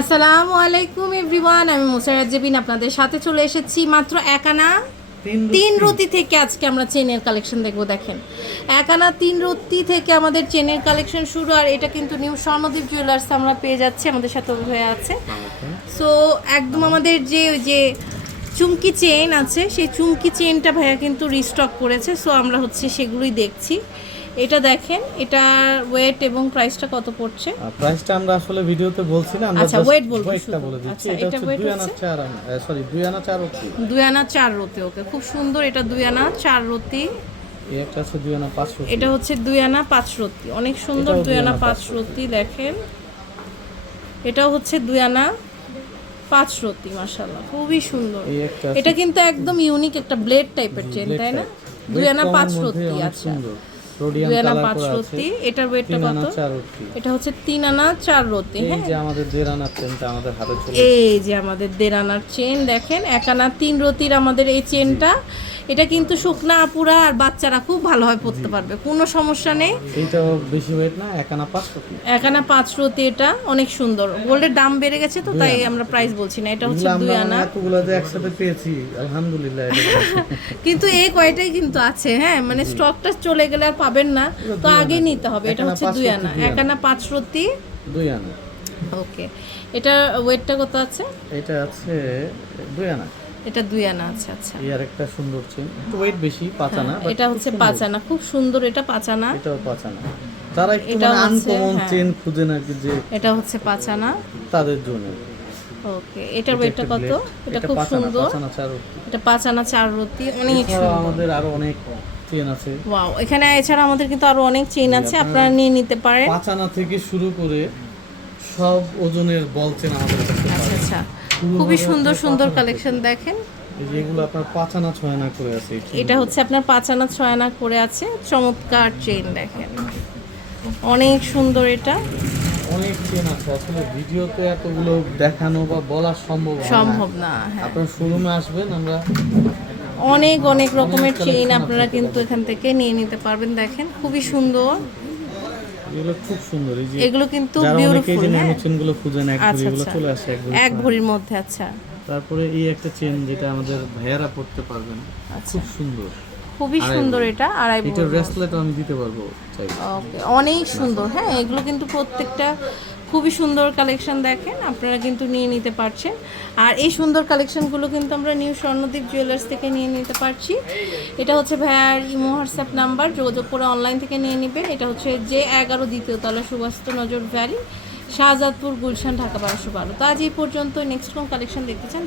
আসসালামু আলাইকুম এভরিওয়ান আমি মোসারাত জেবিন আপনাদের সাথে চলে এসেছি মাত্র একানা তিন রতি থেকে আজকে আমরা চেনের কালেকশন দেখব দেখেন। একানা তিন রতি থেকে আমাদের চেনের কালেকশন শুরু আর এটা কিন্তু নিউ স্বর্ণদীপ জুয়েলার্স আমরা পেয়ে যাচ্ছি আমাদের সাথে হয়ে আছে। সো একদম আমাদের যে ওই যে চুমকি চেন আছে সেই চুমকি চেনটা ভাইয়া কিন্তু রিস্টক করেছে সো আমরা হচ্ছে সেগুলোই দেখছি। এটা দেখেন এটার ওয়েট এবং প্রাইসটা কত পড়ছে? প্রাইসটা আমরা আসলে ভিডিওতে বলছি না আমরা আচ্ছা, ওয়েট বলব weight বলে দিচ্ছি। আচ্ছা, এটা এটা হচ্ছে weight দুই আনা হচ্ছে? চার আনা সরি দুই আনা চার অব্দি দুই আনা চার রতি ওকে। খুব সুন্দর এটা দুই আনা চার রতি এই একটা আছে দুই আনা পাঁচশো এটা হচ্ছে দুই আনা পাঁচ রতি অনেক সুন্দর এটাও দুই দুই আনা আনা পাঁচ পাঁচ রতি দেখেন। এটাও হচ্ছে দুই আনা পাঁচ রতি মাশাল্লাহ খুবই সুন্দর। একটা এটা কিন্তু একদম ইউনিক একটা ব্লেড টাইপের চেন তাই না। দুই আনা পাঁচ রতি আচ্ছা। দুই আনা পাঁচ রতি এটার ওয়েটটা কত? এটা হচ্ছে তিন আনা চার রতি এই হ্যাঁ? যে আমাদের দেড় আনা চেনটা আমাদের হাতে চলে এই যে আমাদের দেড় আনার চেন দেখেন এক আনা তিন রতির আমাদের এই চেনটা এটা কিন্তু শুকনা আপুরা আর বাচ্চারা খুব ভালোভাবে পরতে পারবে কোনো সমস্যা নেই। এইটাও বেশি ওয়েট না এক আনা পাঁচশো কি এক আনা পাঁচ রতি এটা অনেক সুন্দর। গোল্ডের দাম বেড়ে গেছে তো তাই আমরা প্রাইস বলছি না এটা হচ্ছে দুই আনা। এতগুলো যে একসাথে পেয়েছি আলহামদুলিল্লাহ কিন্তু এই কয়টাই কিন্তু আছে হ্যাঁ? মানে স্টকটা চলে গেলে আর পাবেন না তো আগে নিতে হবে এটা হচ্ছে দুই আনা। এক আনা। পাঁচ রতি দুই আনা। ওকে এটা ওয়েটটা কত আছে? এটা আছে দুই আনা। এটা দুই আনা আছে আচ্ছা। এই আর একটা সুন্দর চেন একটু ওয়েট বেশি পাঁচ আনা এটা হচ্ছে পাঁচ আনা খুব সুন্দর এটা পাঁচ আনা। এটাও পাঁচ আনা। যারা একটু এটা মানে আনকমন হ্যাঁ। চেন খুঁজে নাকি যে এটা হচ্ছে পাঁচ আনা। তাদের জন্য। ওকে এটার ওয়েটটা কত? এটা খুব সুন্দর। এটা পাঁচ আনা চার রতি অনেক আমাদের আরও অনেক চেন আছে। ওয়াও এখানে এছাড়া আমাদের কিন্তু আরও অনেক চেইন আছে আপনারা নিয়ে নিতে পারেন। পাঁচ আনা থেকে শুরু করে সব ওজনের বল চেন আমাদের কাছে আচ্ছা আচ্ছা। খুবই সুন্দর সুন্দর কালেকশন দেখেন। এই যে এগুলো আপনার পাঁচ আনা ছয় আনা করে আছে এটা হচ্ছে আপনার পাঁচ আনা ছয় আনা করে আছে চমৎকার চেইন দেখেন। অনেক সুন্দর এটা। অনেক চেন আছে আসলে ভিডিওতে এতগুলো দেখানো বা বলা সম্ভব সম্ভব না হ্যাঁ। আপনার শোরুমে আসবেন আমরা অনেক অনেক রকমের চেইন আপনারা কিন্তু এখান থেকে নিয়ে নিতে পারবেন দেখেন খুবই সুন্দর। এগুলো খুব সুন্দর এই যে এগুলো কিন্তু বিউটিফুল হ্যাঁ? চেনগুলো খুঁজেন এক আচ্ছা, আচ্ছা। চলে আসে এক এক ভরির মধ্যে আচ্ছা। তারপরে এই একটা চেন যেটা আমাদের ভাইয়ারা পড়তে পারবেন খুব সুন্দর। খুবই সুন্দর এটা আড়াই ভরির ব্রেসলেট আমি দিতে পারব ওকে অনেক সুন্দর হ্যাঁ এগুলো কিন্তু প্রত্যেকটা খুবই সুন্দর কালেকশন দেখেন, আপনারা কিন্তু নিয়ে নিতে পারছেন। আর এই সুন্দর কালেকশনগুলো কিন্তু আমরা নিউ স্বর্ণদ্বীপ জুয়েলার্স থেকে নিয়ে নিতে পারছি। এটা হচ্ছে ভ্যার ইমো হোয়াটসঅ্যাপ নাম্বার, যোগাযোগ করে অনলাইন থেকে নিয়ে নেবেন এটা হচ্ছে যে এগারো দ্বিতীয় তলা সুবাস্ত নজর ভ্যালি শাহজাদপুর, গুলশান, ঢাকা, বারোশো বারো। তো আজ এই পর্যন্ত নেক্সট কোন কালেকশন দেখতে চান?